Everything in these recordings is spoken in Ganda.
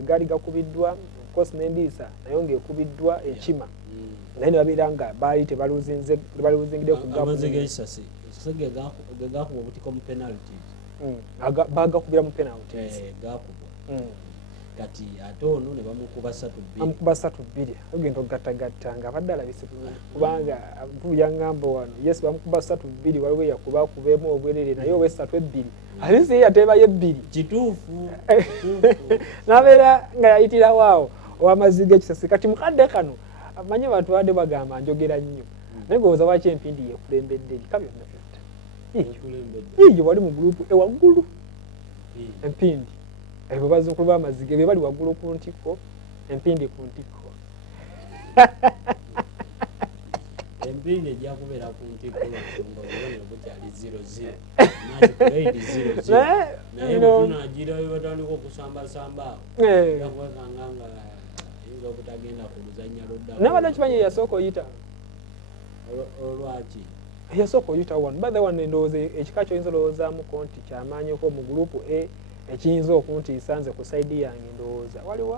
gaali gakubiddwa kosi n'endiisa nayo ng'ekubiddwa ekima naye ne babeera nga baali tebaluuzingidde ku gavumenti gakuba obutiko mu penalty bagakubira mu penalty gakubwa kati ate ono ne bamukuba 3-2 ogenda okugattagatta nga abadde alabise bulungi kubanga yaŋŋamba wano yes bamukuba 3-2 waliwo yakubakubemu obwerere naye owe 3-2 alisi yateebayo 2 kituufu n'abeera nga yayitirawo awo ow'amazzi g'ekisasi kati mukadde kano amanyi abantu badde bagamba njogera nnyo naye ngowooza lwaki empindi yeekulembedde ebika byonna byonna iyo wali mu gurupu ewaggulu empindi ebo bazzukulu b'amazige be bali waggulu ku ntikko empindi ku ntikko empindi ejja kubeera ku ntikko lwansonga obubonero bukyali 0-0 naye bwetunagira webatandika okusambasamba yakwekanga nga ayinza obutagenda ku luzannya lodda nabadde okimanyi yasooka oyita olwaki yasooka oyita wano badde wano endowooza ekika kyoyinza olowoozamuko nti kyamaanyiko mu gurupu ekiyinza okuntiisa nze ku sayidi yange ndowooza waliwo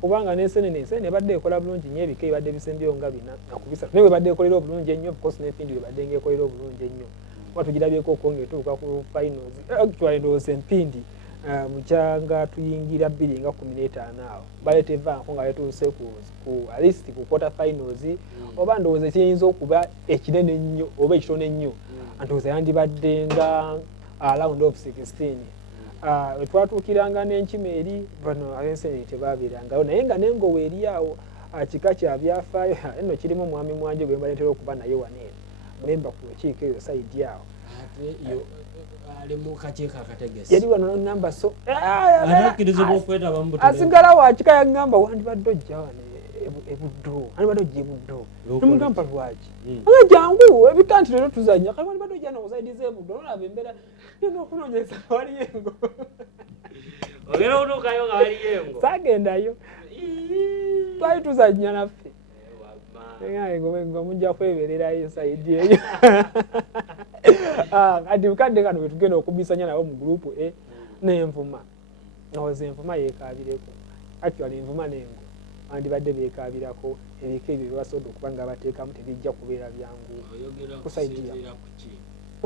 kubanga n'ensenene ebadde ekola bulungi nnyo ebika ebadde bisembyewo nga 4 nakubisatu naye webadde ekolera obulungi ennyo kosi n'empindi webadde ngaekolera obulungi ennyo kuba tugirabyeko okwongetuuka ku finals actually ndowooza empindi mukyanga tuyingira 2015 awo baleeta evanko nga betuuse ku at least ku quarter finals oba ndowooza ekiyinza okuba ekinene ennyo oba ekitono ennyo ndowooza yandibadde nga round of 16 twatuukiranga n'enkima eri bano ab'ensenene tebaabeerangayo naye nga n'engowe eri awo kika kya byafaayo enno kirimu omwami mwanje gwe mbaletera okuba naye waneeno memba ku lukiiko eyo sayidi awo ali mu kakiiko akategesi yali wano namba so akkirizibwa okwetaba mu butereevu asigala wakika yaŋŋamba wandibadde ojja wano ebuddo andibadde ojja ebuddo nomugamba lwaki anga jangu ebika nti leero tuzannya kale wandibadde ojja nokusaidiza ebuddo nolaba embeera genda okunoonyeza waliyo engo ogera otuukayo nga waliyo engo saagendayo twali tuzannya naffe nga mujja kwebererayo sayidi eyo kati bukadde kano bwetugenda okubisanya nabo mu gurupu n'envuma nawoza envuma yeekabireko actually envuma n'engo bandibadde beekabirako ebika ebyo byebasobodde okuba nga bateekamu tebijja kubeera byangu ku sayidi yawe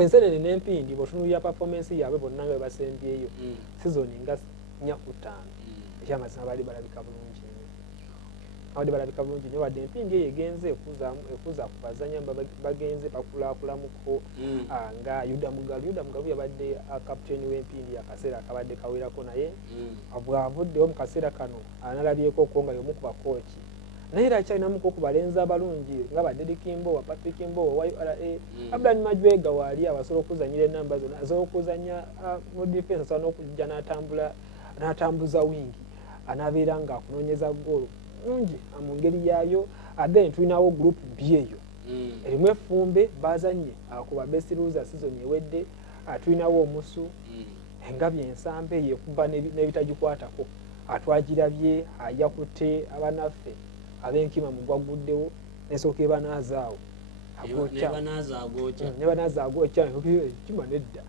ensenene n'empindi bw'otunuulira performance yaabwe bonna nga bebasembyeyo sizoni nga 4 ku 5 ekyamazima baali balabika bulungi abadde balabika bulungi nnyo wadde empindi eyo egenze ekuza ku bazanya bagenze bakulakulamuko nga yuda mugalu yabadde kapiteeni w'empindi akaseera akabadde kawerako naye bw'avuddewo mu kaseera kano analabyeko okwo nga y'omu ku bakooki naye era akyalinamuko ku balenzi abalungi nga badedi kimbowa patrick kimbowa wa ura abdani majwega waali abasobola okuzanyira enamba zonna asobola okuzanya mu defense asobola n'okujja n'atambuza wingi anaabeera nga akunoonyeza goolo mungi mu ngeri yaayo then tulinawo group B eyo erimu Effumbe bazanye ku ba best loser season ewedde tulinawo Omusu Engabi ensambe yekuba n'ebitagikwatako atwagirabye ayakute abanaffe ab'enkima mugwaguddewo nesooka banazaawo nebanaza agoocha kima nedda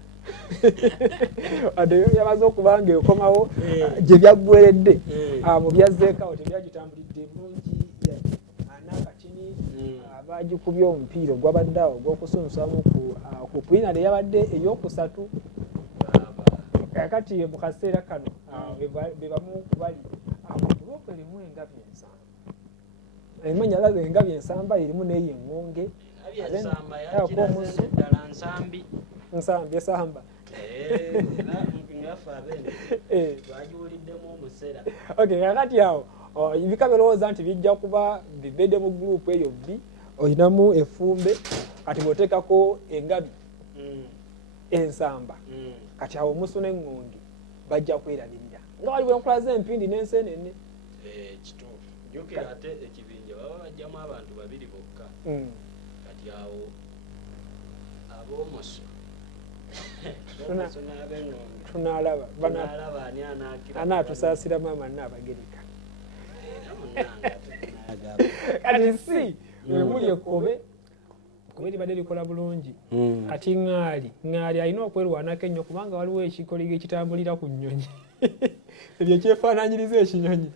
ade yamaze okubanga ekomawo gye byaggweredde mu byazzeekawo tebyagitambulidde bulungi anakatini bagikubye omupiira ogwabadde awo ogw'okusunsamu ku pwinade yabadde ey'okusatu kakati mu kaseera kano be bamu kubali amagulupu erimu Engabi ensamba emanya laga Engabi ensamba erimu n'eyo eŋŋonge nsambi esamba okay kakati awo ebika birowooza nti bijja kuba bibedde mu gurupu eyo B olinamu Effumbe kati bw'oteekako Engabi ensamba kati awo Omusu n'eŋŋonge bajja kwerabirira nga wali bwenkola z'empindi n'ensenene kituufu jjukira ate ekibinja baba bajjamu abantu babiri bokka kati awo ab'Omusu tunalaba anaatusaasira maama Naabagereka kati si emuli ekkobe libadde likola bulungi kati ŋŋaali alina okwerwanako ennyo kubanga waliwo ekikoligo ekitambulira ku nnyonyi ebyo kyefaananyiriza ekinyonyi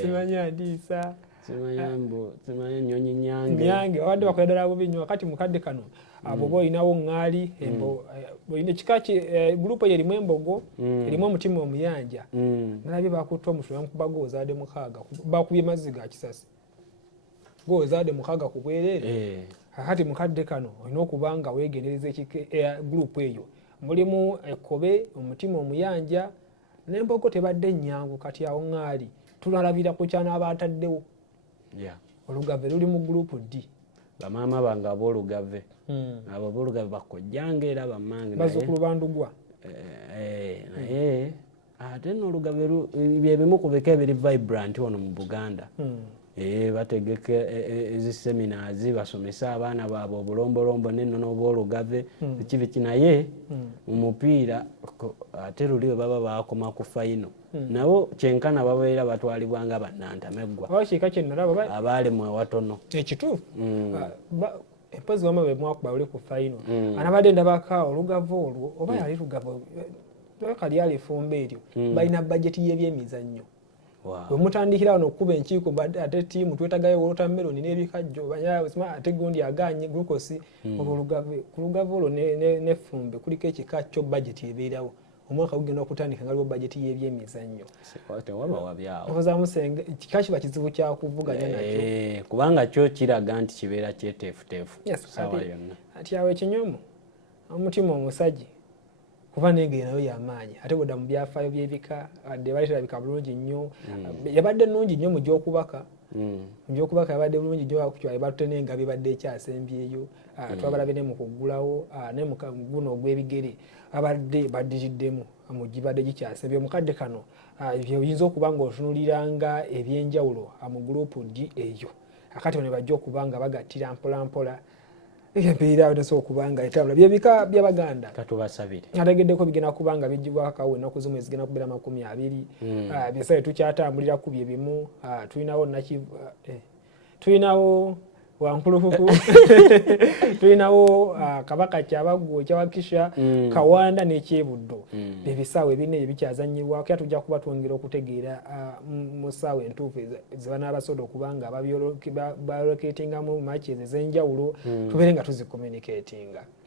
simanya ndiisa simanya nyonyi nyange abadde bakola ddala bubi nnyo wakati mukadde kano bwoba olinawo ŋŋaali olina ekika gurupu eyo erimu embogo erimu omutima omuyanja nalabye bakutta omusolo bamukuba goozaadde 6 bakubye mazzi ga kisasi goozaadde 6 ku bwereere kakati mukadde kano olina okuba nga weegendereza gurupu eyo mulimu ekkobe omutima omuyanja n'embogo tebadde nnyangu kati awo ŋŋaali tunalabira ku kyanaaba ataddewo olugave luli mu gurupu D bamaama bange aboolugave abo aboolugave bakojjange era bammange bazzukulu bandugwa naye ate nno olugave byebimu ku bika ebiri vibrant wano mu Buganda bategeka eziseminars basomesa abaana baabwe obulombolombo nennono obwolugave biki naye mu mupiira ate luli we baba bakoma ku fayino nabo kyenkana babeera batwalibwa nga bannantameggwa abaalemwa watono ekituufu empozi wama bwe mwakuba uli ku fayino anabadde ndabaka olugavu olwo oba yali lugavu kali alifumba eryo balina bajeti y'ebyemizannyo bwe mutandikira wano okukuba enkiiko ate ttiimu twetagayo wotameroni n'ebikajjo ate gundi aganye glukosi ku lugavu olwo n'effumbe kuliko ekika kyo bajeti ebeerawo omwaka gugenda okutandika nga liwo bajeti y'ebyemizannyo ozamusenge kika kiba kizibu kyakuvuganya nakyo kubanga kyo kiraga nti kibeera kyeteefuteefu sawa yonna ati awo ekinyomo omutima omusajja kuba n'engeri nayo y'amaanyi ate bwodda mu byafaayo by'ebika adde baleterabika bulungi nnyo yabadde nnungi nnyo mu gy'okubaka yabadde bulungi nnyo kukyali batutte n'engabi ebadde ekyasembyeyo twabalabe ne mu kuggulawo ne mu guno ogw'ebigere abadde baddijiddemu mu gibadde gikyasembye omukadde kano oyinza okuba nga otunuliranga ebyenjawulo mu gurupu D eyo akati bano bajja okuba nga bagattira mpolampola embeera tesobola okuba nga etambula byebika bya Baganda katubasabire ategeddeko bigenda kuba nga bijjibwako akawo ennaku zimu ezigenda kubeera 20 byesale tukyatambulira ku bye bimu tulinawo wankulukuku tulinawo kabaka kyabaggu ekyawakisha kawanda n'ekyebuddo bebisaawe bine ebikyazanyirwako era tujja kuba twongera okutegeera mu ssaawa entuufu zebanabasobola okuba nga babyoloketingamu matches ez'enjawulo tubeere nga tuzicommunicatinga